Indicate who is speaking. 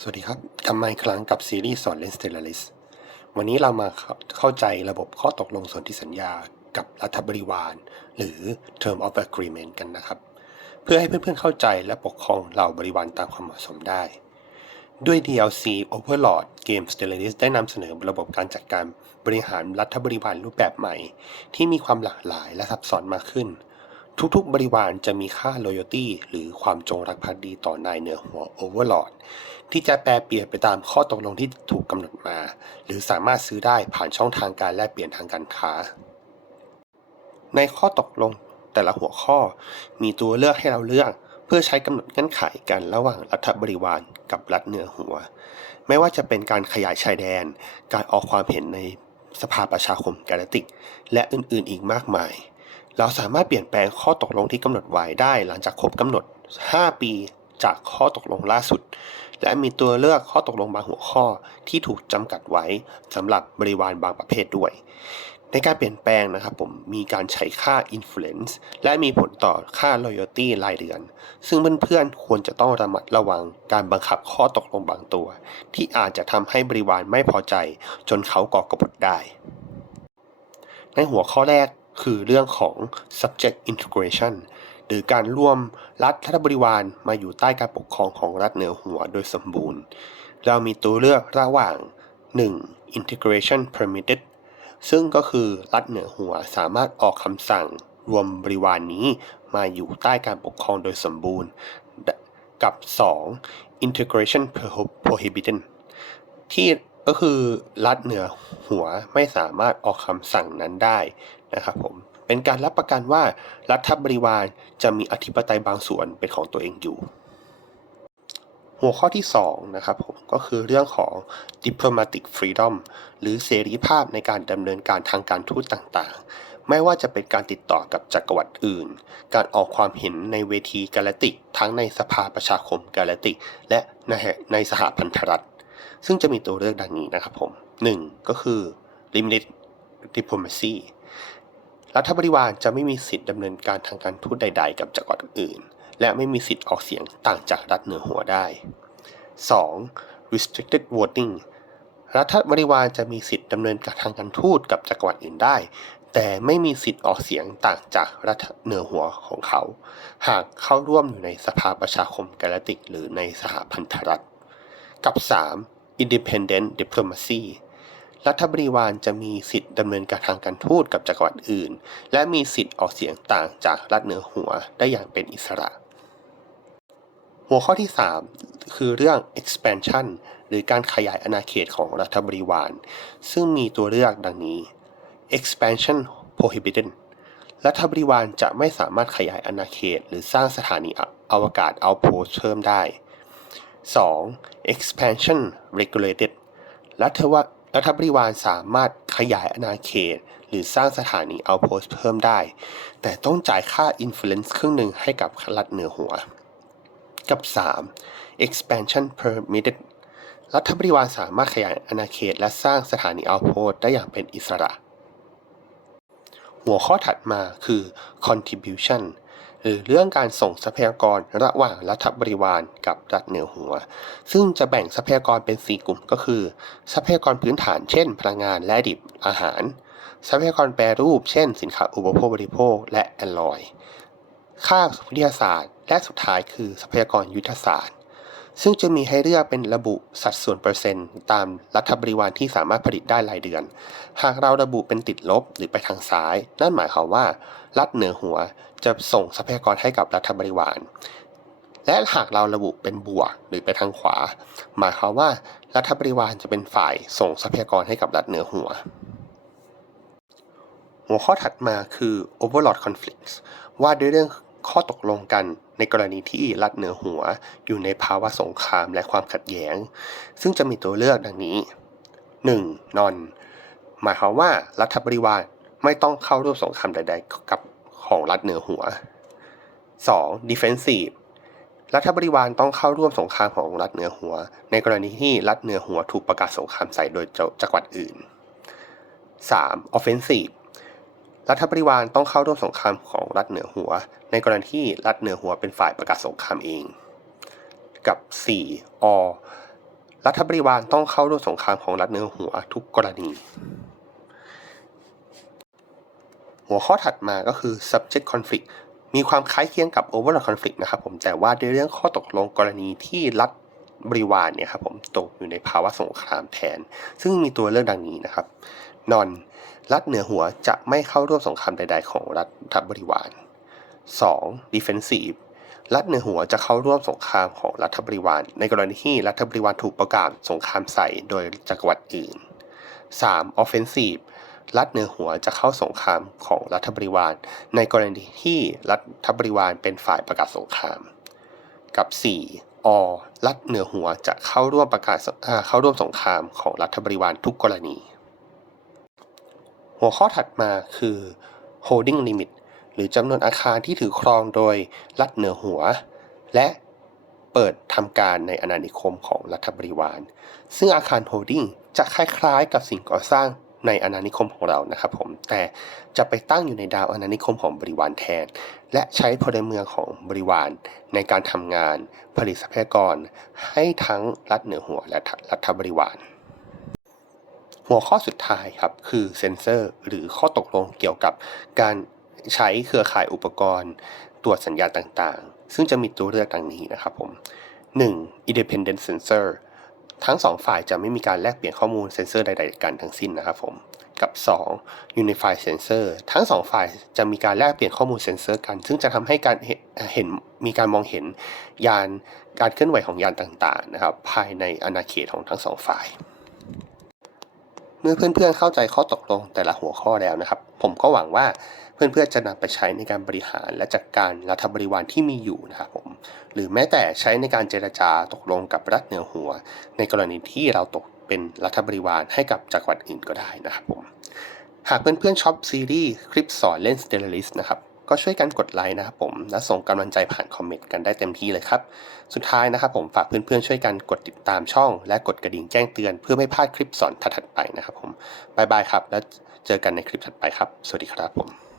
Speaker 1: สวัสดีครับ กลับมาอีกครั้งกับซีรีส์สอนเลนสเตลลิสวันนี้เรามาเข้าเข้าใจระบบข้อตกลงสนธิสัญญากับรัฐบริวาร หรือ Term of Agreement กันนะครับ เพื่อให้เพื่อนๆเข้าใจและปกครองเหล่าบริวารตามความเหมาะสมได้ ด้วย DLC Overlord Game Stellaris ได้นำเสนอระบบการจัดการบริหารรัฐบริวารรูปแบบใหม่ ที่มีความหลากหลายและซับซ้อนมากขึ้น ทุกๆ บริวารจะมีค่า loyalty หรือความจงรักภักดีต่อนายเหนือหัว Overlord ที่จะแปลเปลี่ยนไปตามข้อตกลงที่ถูกกำหนดมา หรือสามารถซื้อได้ผ่านช่องทางการแลกเปลี่ยนทางการค้า ในข้อตกลงแต่ละหัวข้อมีตัวเลือกให้เราเลือก เพื่อใช้กำหนดเงื่อนไขกันระหว่างรัฐบริวารกับรัฐเหนือหัว ไม่ว่าจะเป็นการขยายชายแดน การออกความเห็นในสภาประชาคมกาแลติก และอื่นๆอีกมากมาย เราสามารถเปลี่ยนแปลงข้อตกลงที่กำหนดไว้ได้หลังจากครบกำหนด 5 ปีจากข้อตกลงล่าสุด และมีตัวเลือกข้อตกลงบางหัวข้อที่ถูกจำกัดไว้สำหรับบริวารบางประเภทด้วย ในการเปลี่ยนแปลงนะครับผมมีการใช้ค่า influence และมีผลต่อค่า loyalty รายเดือน ซึ่งเพื่อนๆควรจะต้องระมัดระวังการบังคับข้อตกลงบางตัว ที่อาจจะทำให้บริวารไม่พอใจ จนเขาก่อกบฏได้ ในหัวข้อแรก คือเรื่องของ subject integration หรือการร่วมรัฐรัฐบริวารมาอยู่ใต้การปกครองของรัฐเหนือหัวโดยสมบูรณ์ เรามีตัวเลือกระหว่าง 1. integration permitted ซึ่งก็คือรัฐเหนือหัวสามารถออกคำสั่งรวมบริวารนนี้มาอยู่ใต้การปกครองโดยสมบูรณ์ กับ 2. integration prohibited ที่ก็คือรัฐเหนือหัวไม่สามารถออกคำสั่งนั้นได้ นะครับผมเป็นการรับประกันว่ารัฐบริวารจะมีอธิปไตยบางส่วนเป็นของตัวเองอยู่ หัวข้อที่2นะครับผมก็คือเรื่องของ diplomatic freedom หรือเสรีภาพในการดำเนินการทางการทูตต่างๆ ไม่ว่าจะเป็นการติดต่อกับจักรวรรดิอื่น การออกความเห็นในเวทีกาแลติก ทั้งในสภาประชาคมกาแลติก และในในสหพันธรัฐ ซึ่งจะมีตัวเลือกดังนี้นะครับผม 1. ก็คือ limited diplomacy รัฐบริวารจะไม่มีสิทธิ์ดำเนินการทางการทูตใด ๆ กับจักรวรรดิอื่น และไม่มีสิทธิ์ออกเสียงต่างจากรัฐเหนือหัวได้ 2. restricted voting รัฐบริวารจะมีสิทธิ์ดำเนินการทางการทูตกับจักรวรรดิอื่นได้ แต่ไม่มีสิทธิ์ออกเสียงต่างจากรัฐเหนือหัวของเขา หากเข้าร่วมอยู่ในสภาประชาคมกาแลติก หรือในสหพันธรัฐ กับ 3. independent diplomacy รัฐบริวารจะมีสิทธิ์ดำเนินการทางการทูตกับจักรวรรดิอื่น และมีสิทธิ์ออกเสียงต่างจากรัฐเหนือหัวได้อย่างเป็นอิสระ หัวข้อที่ 3 คือเรื่อง expansion หรือการขยายอาณาเขตของรัฐบริวาร ซึ่งมีตัวเลือกดังนี้ expansion prohibited รัฐบริวารจะไม่สามารถขยายอาณาเขต หรือสร้างสถานีอวกาศ outpost เพิ่มได้ 2. expansion regulated รัฐว่า รัฐบริวารสามารถขยายอาณาเขต หรือสร้างสถานี outpost เพิ่มได้ แต่ต้องจ่ายค่า influence ครึ่งหนึ่งให้กับรัฐเหนือหัว กับ 3. expansion permitted รัฐบริวารสามารถขยายอาณาเขต และสร้างสถานี outpost ได้อย่างเป็นอิสระ หัวข้อถัดมาคือ contribution หรือเรื่องการส่งทรัพยากรระหว่างรัฐบริวารกับรัฐเหนือหัว ซึ่งจะแบ่งทรัพยากรเป็น 4 กลุ่มก็คือ ทรัพยากรพื้นฐานเช่น พลังงานและดิบอาหาร ทรัพยากรแปรรูป เช่น สินค้าอุปโภคบริโภค และแอลลอย ค่าวิทยาศาสตร์ และสุดท้ายคือทรัพยากรยุทธศาสตร์ ซึ่งจะมีให้เลือกเป็นระบุสัดส่วนเปอร์เซ็นต์ ตามรัฐบริวารที่สามารถผลิตได้รายเดือน หากเราระบุเป็นติดลบหรือไปทางซ้าย นั่นหมายความว่า รัฐเหนือหัวจะส่งทรัพยากรให้กับรัฐบริวาร และหากเราระบุเป็นบวกหรือไปทางขวา หมายความว่า รัฐบริวารจะเป็นฝ่ายส่งทรัพยากรให้กับรัฐเหนือหัว หัวข้อถัดมาคือ overlord conflicts ว่าด้วยเรื่องข้อตกลงกัน ในกรณีที่รัฐเหนือหัวอยู่ในภาวะสงครามและความขัดแย้ง ซึ่งจะมีตัวเลือกดังนี้ 1. non หมายความว่ารัฐบริวารไม่ต้องเข้าร่วมสงครามใด ๆ กับของรัฐเหนือหัว 2. defensive รัฐบริวารต้องเข้าร่วมสงครามของรัฐเหนือหัว ในกรณีที่รัฐเหนือหัวถูกประกาศสงครามใส่โดยจักรวรรดิอื่น 3. offensive รัฐบริวารต้องเข้าร่วมสงครามของรัฐเหนือหัว ในกรณีที่รัฐเหนือหัวเป็นฝ่ายประกาศสงครามเอง กับ 4. or รัฐบริวารต้องเข้าร่วมสงครามของรัฐเหนือหัวทุกกรณี หัวข้อถัดมาก็คือ subject conflict มีความคล้ายเคียงกับ overall conflict นะครับผมแต่ว่าในเรื่องข้อตกลงกรณีที่รัฐ บริวารเนี่ยครับผมตกอยู่ในภาวะสงครามแทน ซึ่งมีตัวเลือกดังนี้นะครับ นอนรัฐเหนือหัวจะไม่เข้าร่วมสงครามใด ๆ ของรัฐบริวาร 2. defensive รัฐเหนือหัวจะเข้าร่วมสงครามของรัฐบริวาร ในกรณีที่รัฐบริวารถูกประกาศสงครามใส่โดยจักรวรรดิอื่น 3. offensive รัฐเหนือหัวจะเข้าสงครามของรัฐบริวาร ในกรณีที่รัฐบริวารเป็นฝ่ายประกาศสงคราม กับ 4. อรัฐเหนือหัวจะเข้าร่วมประกาศเข้าร่วมสงครามของรัฐบริวารทุกกรณี หัวข้อถัดมาคือ holding limit หรือจำนวนอาคารที่ถือครองโดยรัฐเหนือหัว และเปิดทำการในอาณานิคมของรัฐบริวาร ซึ่งอาคาร holding จะคล้ายๆ กับสิ่งก่อสร้าง ในอาณานิคมของเรานะครับผมแต่จะไปตั้งอยู่ในดาวอาณานิคมของบริวารแทน และใช้พลเมืองของบริวารในการทำงานผลิตทรัพยากร ให้ทั้งรัฐเหนือหัวและรัฐบริวาร หัวข้อสุดท้ายครับคือเซนเซอร์หรือข้อตกลงเกี่ยวกับการใช้เครือข่ายอุปกรณ์ ตรวจสัญญาณต่างๆ ซึ่งจะมีตัวเลือกดังนี้นะครับผม 1. Independent Sensor ทั้งสองฝ่ายจะไม่มีการแลกเปลี่ยนข้อมูลเซนเซอร์ใดๆกันทั้งสิ้นนะครับผมกับ 2. Unified Sensor ทั้งสองฝ่ายจะมีการแลกเปลี่ยนข้อมูลเซนเซอร์กัน ซึ่งจะทำให้การเห็นมีการมองเห็นยานการเคลื่อนไหวของยานต่างๆนะครับภายในอาณาเขตของทั้งสองฝ่าย เมื่อเพื่อนๆเข้าใจข้อตกลงแต่ละหัวข้อแล้วนะครับ ผมก็หวังว่าเพื่อนๆจะนำไปใช้ในการบริหารและจัดการรัฐบริวารที่มีอยู่นะครับผม หรือแม้แต่ใช้ในการเจรจาตกลงกับรัฐเหนือหัว ในกรณีที่เราตกเป็นรัฐบริวารให้กับจักรวรรดิอื่นก็ได้นะครับผม หากเพื่อนๆชอบซีรีส์คลิปสอนเล่น Stellaris นะครับก็ช่วยกันกดไลค์นะครับผม และส่งกำลังใจผ่านคอมเมนต์กันได้เต็มที่เลยครับ สุดท้ายนะครับผมฝากเพื่อนๆช่วยกันกดติดตามช่อง และกดกระดิ่งแจ้งเตือนเพื่อไม่พลาดคลิปสอนถัดๆไปนะครับผมบายบายครับ แล้วเจอกันในคลิปถัดไปครับ สวัสดีครับผม